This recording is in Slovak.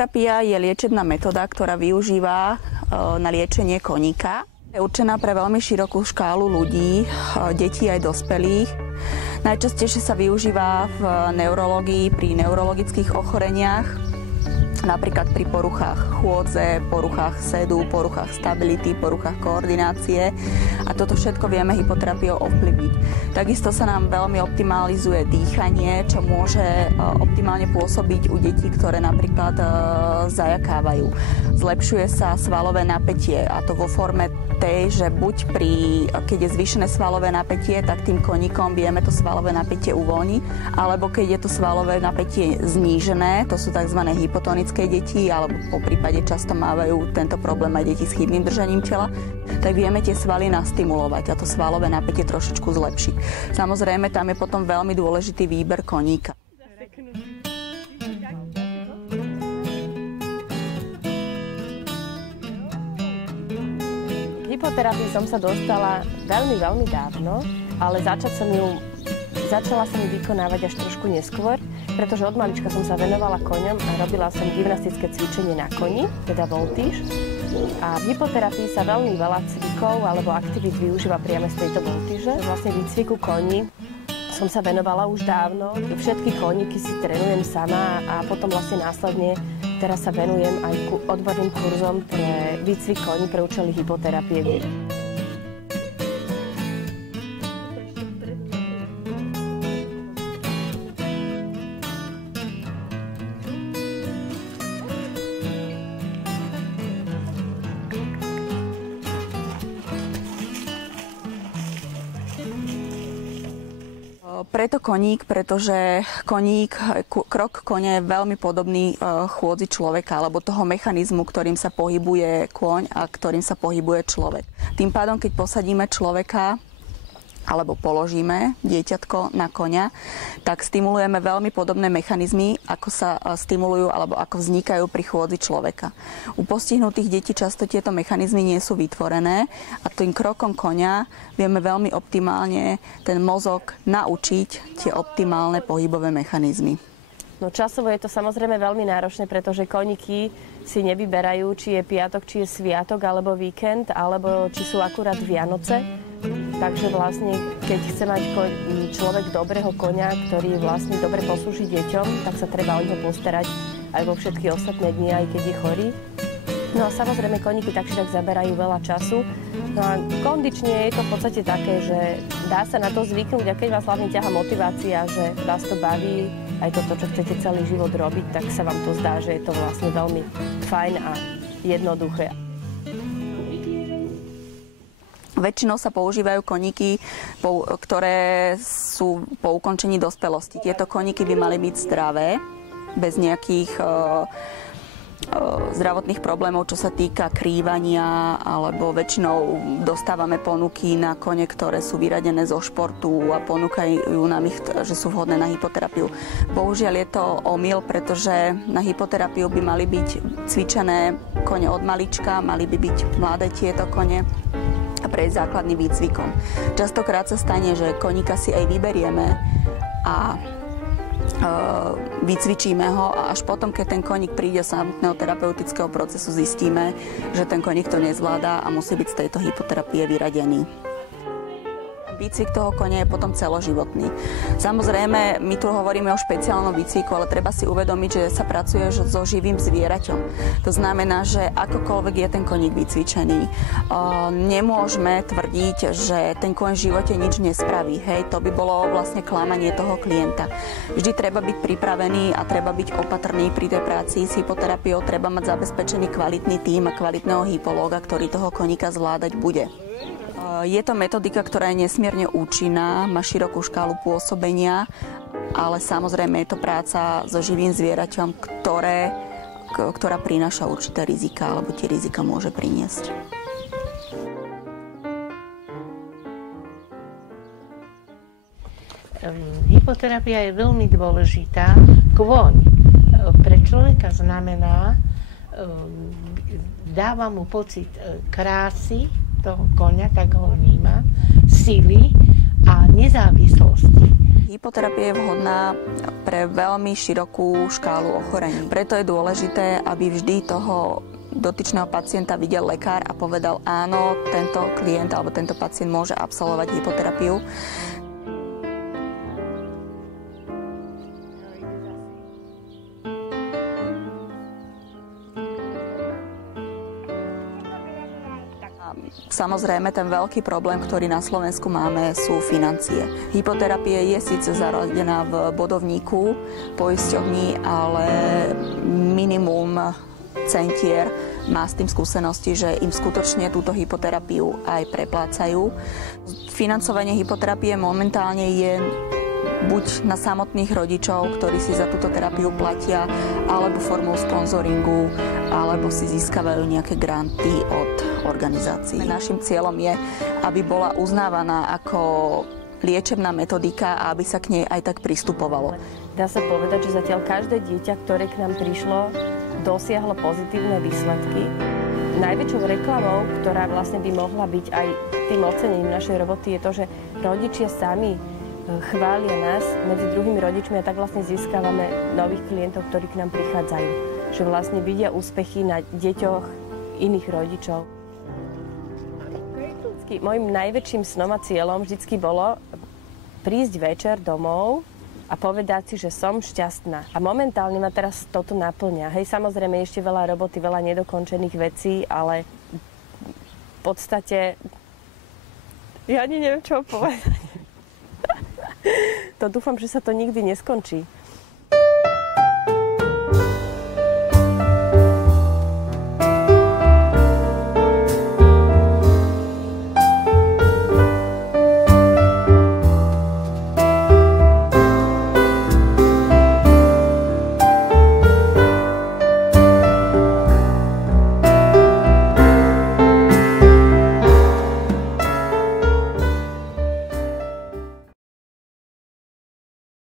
Hypoterapia je liečebná metóda, ktorá využíva na liečenie koníka. Je určená pre veľmi širokú škálu ľudí, detí aj dospelých. Najčastejšie sa využíva v neurológii pri neurologických ochoreniach, napríklad pri poruchách chôdze, poruchách sedu, poruchách stability, poruchách koordinácie. A toto všetko vieme hypoterapiou ovplyvniť. Takisto sa nám veľmi optimalizuje dýchanie, čo môže optimálne pôsobiť u detí, ktoré napríklad zajakávajú. Zlepšuje sa svalové napätie, a to vo forme tej, že buď keď je zvýšené svalové napätie, tak tým koníkom vieme to svalové napätie uvoľniť, alebo keď je to svalové napätie znížené, to sú tzv. Hypotonické deti, alebo po prípade často mávajú tento problém aj deti s chybným držaním tela, tak vieme tie svaly nastimulovať a to svalové napätie trošičku zlepšiť. Samozrejme, tam je potom veľmi dôležitý výber koníka. K hypoterapii som sa dostala veľmi dávno, ale začala som ju vykonávať až trošku neskôr, pretože od malička som sa venovala koňom a robila som gymnastické cvičenie na koni, teda voltíž. A v hypoterapii sa veľmi veľa cvikov alebo aktivít využíva priame z tejto voltíže. Vlastne výcviku koní som sa venovala už dávno. Všetky koníky si trénujem sama a potom vlastne následne teraz sa venujem aj odborným kurzom pre výcvik koní pre účely hypoterapie. Preto koník, pretože krok konia je veľmi podobný chôdzi človeka, alebo toho mechanizmu, ktorým sa pohybuje kôň a ktorým sa pohybuje človek. Tým pádom, keď posadíme človeka alebo položíme dieťatko na koňa, tak stimulujeme veľmi podobné mechanizmy, ako sa stimulujú alebo ako vznikajú pri chôdzi človeka. U postihnutých detí často tieto mechanizmy nie sú vytvorené a tým krokom koňa vieme veľmi optimálne ten mozog naučiť tie optimálne pohybové mechanizmy. No časovo je to samozrejme veľmi náročné, pretože koníky si nevyberajú, či je piatok, či je sviatok, alebo víkend, alebo či sú akurát Vianoce. Takže vlastne, keď chce mať človek dobrého koňa, ktorý vlastne dobre poslúži deťom, tak sa treba o neho postarať aj vo všetky ostatné dni, aj keď je chorý. No a samozrejme, koníky tak či tak zaberajú veľa času. No a kondične je to v podstate také, že dá sa na to zvyknúť a keď vás hlavne ťaha motivácia, že vás to baví, aj to, čo chcete celý život robiť, tak sa vám to zdá, že je to vlastne veľmi fajn a jednoduché. Väčšinou sa používajú koníky, ktoré sú po ukončení dospelosti. Tieto koníky by mali byť zdravé, bez nejakých zdravotných problémov, čo sa týka krývania, alebo väčšinou dostávame ponuky na kone, ktoré sú vyradené zo športu a ponúkajú nám ich, že sú vhodné na hypoterapiu. Bohužiaľ je to omyl, pretože na hypoterapiu by mali byť cvičené kone od malička, mali by byť mladé tieto kone a prejsť základným výcvikom. Častokrát sa stane, že koníka si aj vyberieme a vycvičíme ho a až potom, keď ten koník príde do samotného terapeutického procesu, zistíme, že ten koník to nezvláda a musí byť z tejto hypoterapie vyradený. Výcvik toho konia je potom celoživotný. Samozrejme, my tu hovoríme o špeciálnom výcviku, ale treba si uvedomiť, že sa pracuje so živým zvieraťom. To znamená, že akokoľvek je ten koník vycvičený, nemôžeme tvrdiť, že ten koň v živote nič nespraví. Hej, to by bolo vlastne klamanie toho klienta. Vždy treba byť pripravený a treba byť opatrný pri tej práci s hypoterapiou. Treba mať zabezpečený kvalitný tím a kvalitného hypológa, ktorý toho koníka zvládať bude. Je to metodika, ktorá je nesmierne účinná, má širokú škálu pôsobenia, ale samozrejme je to práca so živým zvieraťom, ktorá prináša určité rizika, alebo tie rizika môže priniesť. Hypoterapia je veľmi dôležitá. Kôň pre človeka znamená, dáva mu pocit krásy toho koňa, tak ho vníma, sily a nezávislosti. Hypoterapia je vhodná pre veľmi širokú škálu ochorení. Preto je dôležité, aby vždy toho dotyčného pacienta videl lekár a povedal áno, tento klient alebo tento pacient môže absolvovať hypoterapiu. Samozrejme, ten veľký problém, ktorý na Slovensku máme, sú financie. Hypoterapie je síce zaradená v bodovníku poisťovní, ale minimum centier má s tým skúsenosti, že im skutočne túto hypoterapiu aj preplácajú. Financovanie hypoterapie momentálne je buď na samotných rodičov, ktorí si za túto terapiu platia, alebo formou sponzoringu, alebo si získavajú nejaké granty od organizácií. Naším cieľom je, aby bola uznávaná ako liečebná metodika a aby sa k nej aj tak pristupovalo. Dá sa povedať, že zatiaľ každé dieťa, ktoré k nám prišlo, dosiahlo pozitívne výsledky. Najväčšou reklamou, ktorá vlastne by mohla byť aj tým ocenením našej roboty, je to, že rodičia sami chvália nás medzi druhými rodičmi a tak vlastne získavame nových klientov, ktorí k nám prichádzajú. Že vlastne vidia úspechy na deťoch iných rodičov. Mojím najväčším snom a cieľom vždycky bolo prísť večer domov a povedať si, že som šťastná. A momentálne ma teraz toto naplňa. Hej, samozrejme ešte veľa roboty, veľa nedokončených vecí, ale v podstate ja ani neviem, čo povedať. To dúfam, že sa to nikdy neskončí.